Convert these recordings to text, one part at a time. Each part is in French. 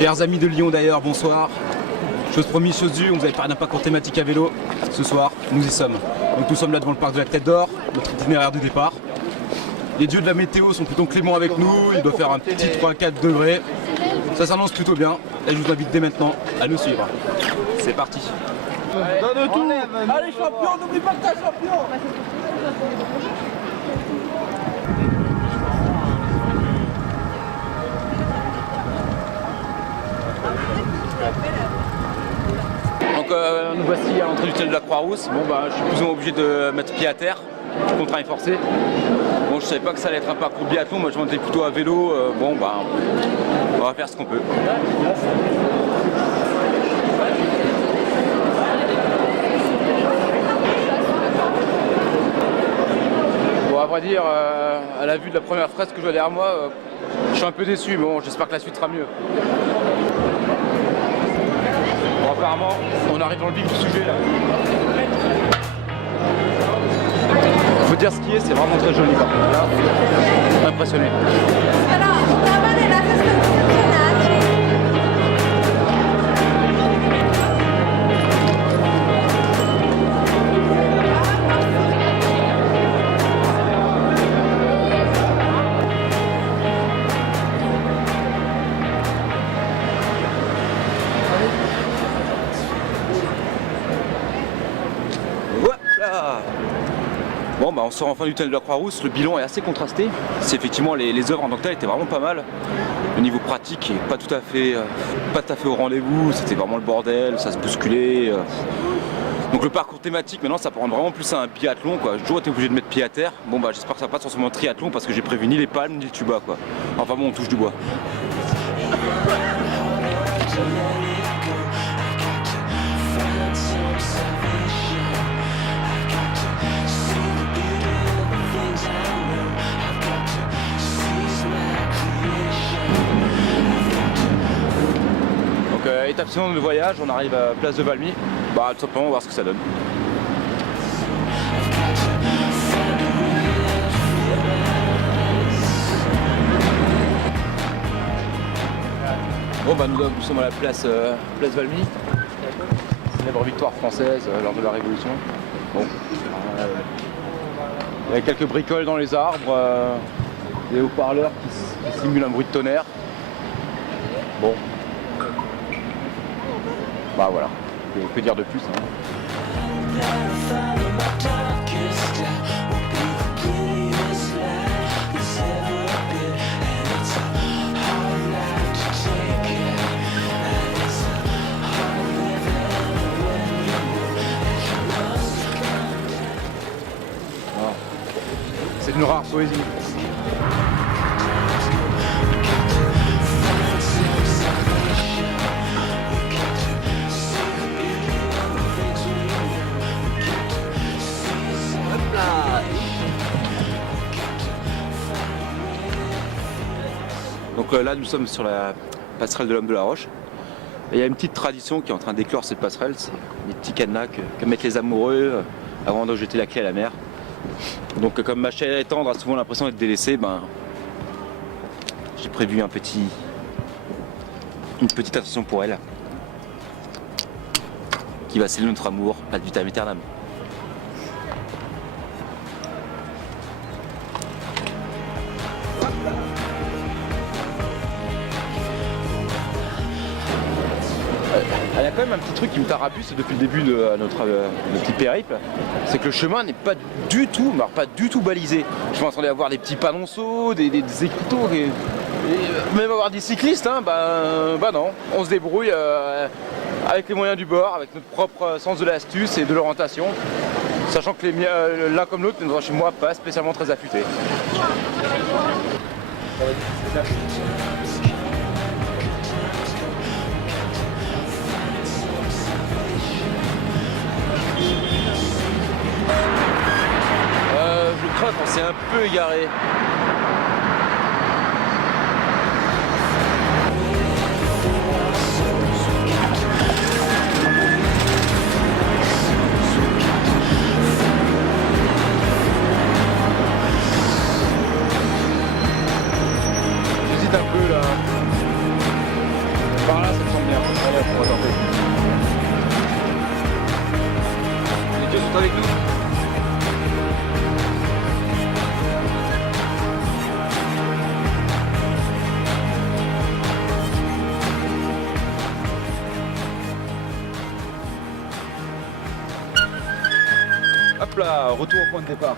Chers amis de Lyon d'ailleurs, bonsoir. Chose promise, chose due, on vous avait parlé d'un parcours thématique à vélo. Ce soir, nous y sommes. Donc nous sommes là devant le parc de la Tête d'Or, notre itinéraire de départ. Les dieux de la météo sont plutôt cléments avec nous, il doit faire un petit 3-4 degrés. Ça s'annonce plutôt bien, et je vous invite dès maintenant à nous suivre. C'est parti. Donne tout. Allez champion, n'oublie pas que t'es champion. Donc nous voici à l'entrée du tunnel de la Croix-Rousse. Bon bah je suis plus ou moins obligé de mettre pied à terre, contraint et forcé. Bon je savais pas que ça allait être un parcours biathlon, moi je montais plutôt à vélo, bon bah on va faire ce qu'on peut. Bon à vrai dire, à la vue de la première fresque que je vois derrière moi, je suis un peu déçu, mais bon j'espère que la suite sera mieux. Bon, apparemment, on arrive dans le vif du sujet là. Faut dire skier, c'est vraiment très joli par contre. Là, impressionné. Bon bah on sort enfin du tunnel de la Croix-Rousse, le bilan est assez contrasté. C'est effectivement les œuvres en tant que telles étaient vraiment pas mal. Le niveau pratique est pas tout à fait au rendez-vous, c'était vraiment le bordel, ça se bousculait. Donc le parcours thématique maintenant ça prend vraiment plus à un biathlon quoi. J'ai toujours été obligé de mettre pied à terre. Bon bah j'espère que ça va pas se transformer en triathlon parce que j'ai prévu ni les palmes ni le tuba quoi. Enfin bon on touche du bois. Étape suivante de voyage, on arrive à Place de Valmy. Bah tout simplement on va voir ce que ça donne. Bon bah nous sommes à la place Valmy. Célèbre victoire française lors de la Révolution. Bon. Il y a quelques bricoles dans les arbres, des haut-parleurs qui simulent un bruit de tonnerre. Bon. Bah voilà, que dire de plus hein. Oh. C'est une rare poésie. Donc là nous sommes sur la passerelle de l'Homme de la Roche. Et il y a une petite tradition qui est en train d'éclore cette passerelle, c'est les petits cadenas que mettent les amoureux avant de jeter la clé à la mer. Donc comme ma chère tendre a souvent l'impression d'être délaissée, ben, j'ai prévu une petite attention pour elle qui va sceller notre amour ad vitam aeternam. Il y a quand même un petit truc qui me tarabuste depuis le début de notre petit périple, c'est que le chemin n'est pas du tout, mais pas du tout balisé. Je m'attendais à voir des petits panonceaux, des écriteaux, même avoir des cyclistes, hein, bah non, on se débrouille avec les moyens du bord, avec notre propre sens de l'astuce et de l'orientation, sachant que l'un comme l'autre, nous chez moi, pas spécialement très affûtés. Je crois qu'on s'est un peu égaré. Par là, ça me semble bien. Allez, on va tenter. Les dieux sont avec nous. Hop là, retour au point de départ.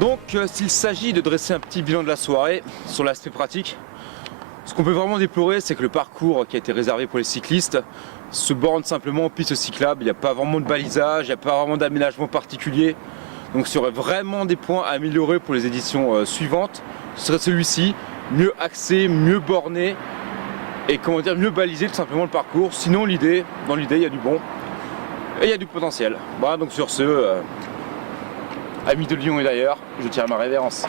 Donc, s'il s'agit de dresser un petit bilan de la soirée sur l'aspect pratique, ce qu'on peut vraiment déplorer, c'est que le parcours qui a été réservé pour les cyclistes se borne simplement aux pistes cyclables. Il n'y a pas vraiment de balisage, il n'y a pas vraiment d'aménagement particulier. Donc, s'il y aurait vraiment des points à améliorer pour les éditions suivantes, ce serait celui-ci, mieux axé, mieux borné et comment dire, mieux balisé tout simplement le parcours. Sinon, dans l'idée, il y a du bon. Et il y a du potentiel. Voilà, donc sur ce, amis de Lyon et d'ailleurs, je tiens ma révérence.